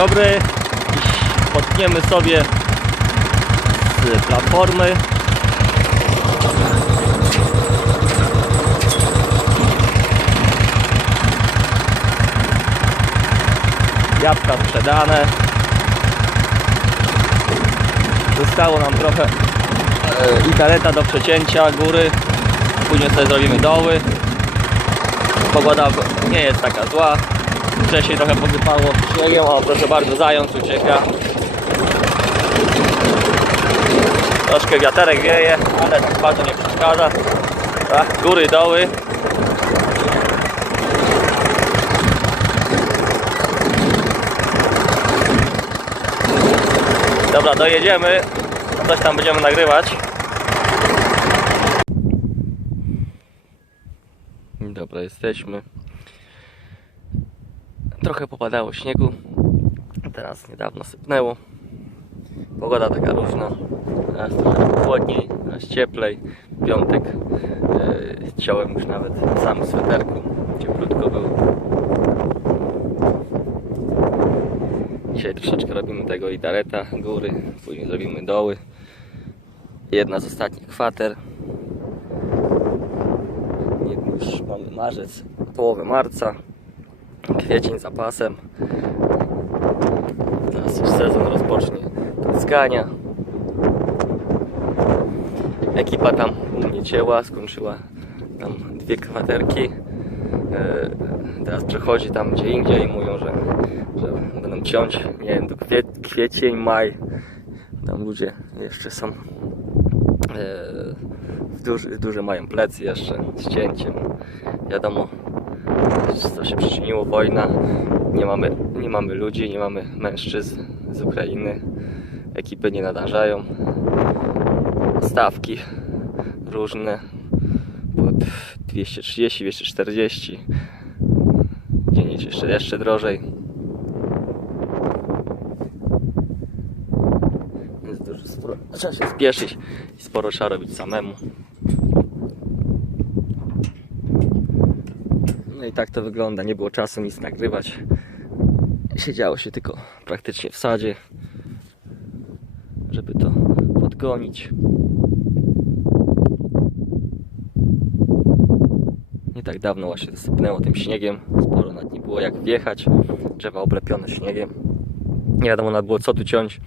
dobry. Dziś potkniemy sobie z platformy. Jabłka sprzedane. Zostało nam trochę e, i kareta do przecięcia góry. Później sobie zrobimy doły. Pogoda nie jest taka zła. Wcześniej trochę posypało śniegiem. O, proszę bardzo, zając ucieka. Troszkę wiaterek wieje, ale tak bardzo nie przeszkadza. Tak, góry, doły. Dobra, dojedziemy. Coś tam będziemy nagrywać. Dobra, jesteśmy. Trochę popadało śniegu. Teraz niedawno sypnęło. Pogoda taka różna. Teraz trochę chłodniej, teraz cieplej. Piątek. Yy, ciąłem już nawet w samym sweterku. Cieplutko było. Dzisiaj troszeczkę robimy tego idareta, góry, później zrobimy doły. Jedna z ostatnich kwater. Już mamy marzec, połowę marca, kwiecień za pasem. Teraz już sezon rozpocznie troskania. Ekipa tam u mnie cięła, skończyła tam dwie kwaterki. E, Teraz przechodzi tam gdzie indziej i mówią, że, że będą ciąć, nie wiem, do kwie, kwiecień, maj. Tam ludzie jeszcze są e, duży, duże mają plecy jeszcze z cięciem. Wiadomo, co się przyczyniło, wojna. Nie mamy, nie mamy ludzi, nie mamy mężczyzn z Ukrainy. Ekipy nie nadarzają. Stawki różne pod 230, 240. Gdzie nie jeszcze, jeszcze drożej. Więc dużo sporo, trzeba się spieszyć i sporo trzeba robić samemu. No i tak to wygląda. Nie było czasu nic nagrywać. Siedziało się tylko praktycznie w sadzie, żeby to podgonić. Nie tak dawno właśnie zasypnęło tym śniegiem. Sporo nad nie było jak wjechać. Drzewa oblepione śniegiem. Nie wiadomo nawet było co tu ciąć.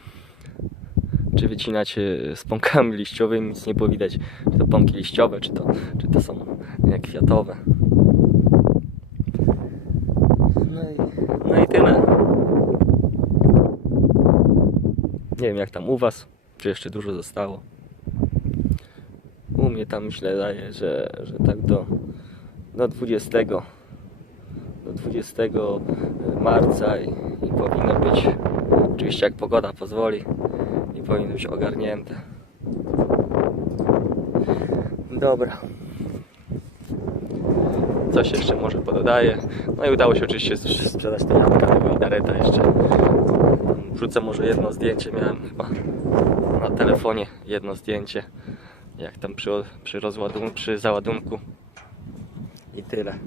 Czy wycinać e, z pąkami liściowymi. Nic nie było widać. Czy to pąki liściowe, czy to, czy to są kwiatowe. No i, no i tyle. Nie wiem jak tam u Was. Czy jeszcze dużo zostało. U mnie tam myślę daje, że, że tak do, do 20 do 20 marca i, i powinno być oczywiście jak pogoda pozwoli i powinno być ogarnięte dobra coś jeszcze może pododaję no i udało się oczywiście sprzedać te jabłka tego idareta jeszcze wrzucę może jedno zdjęcie miałem chyba na telefonie jedno zdjęcie jak tam przy, przy rozładunku, przy załadunku i tyle.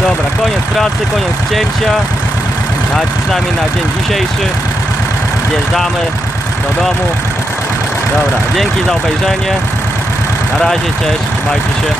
Dobra, koniec pracy, koniec cięcia. Na, przynajmniej na dzień dzisiejszy. Wjeżdżamy do domu. Dobra, dzięki za obejrzenie. Na razie, cześć, trzymajcie się.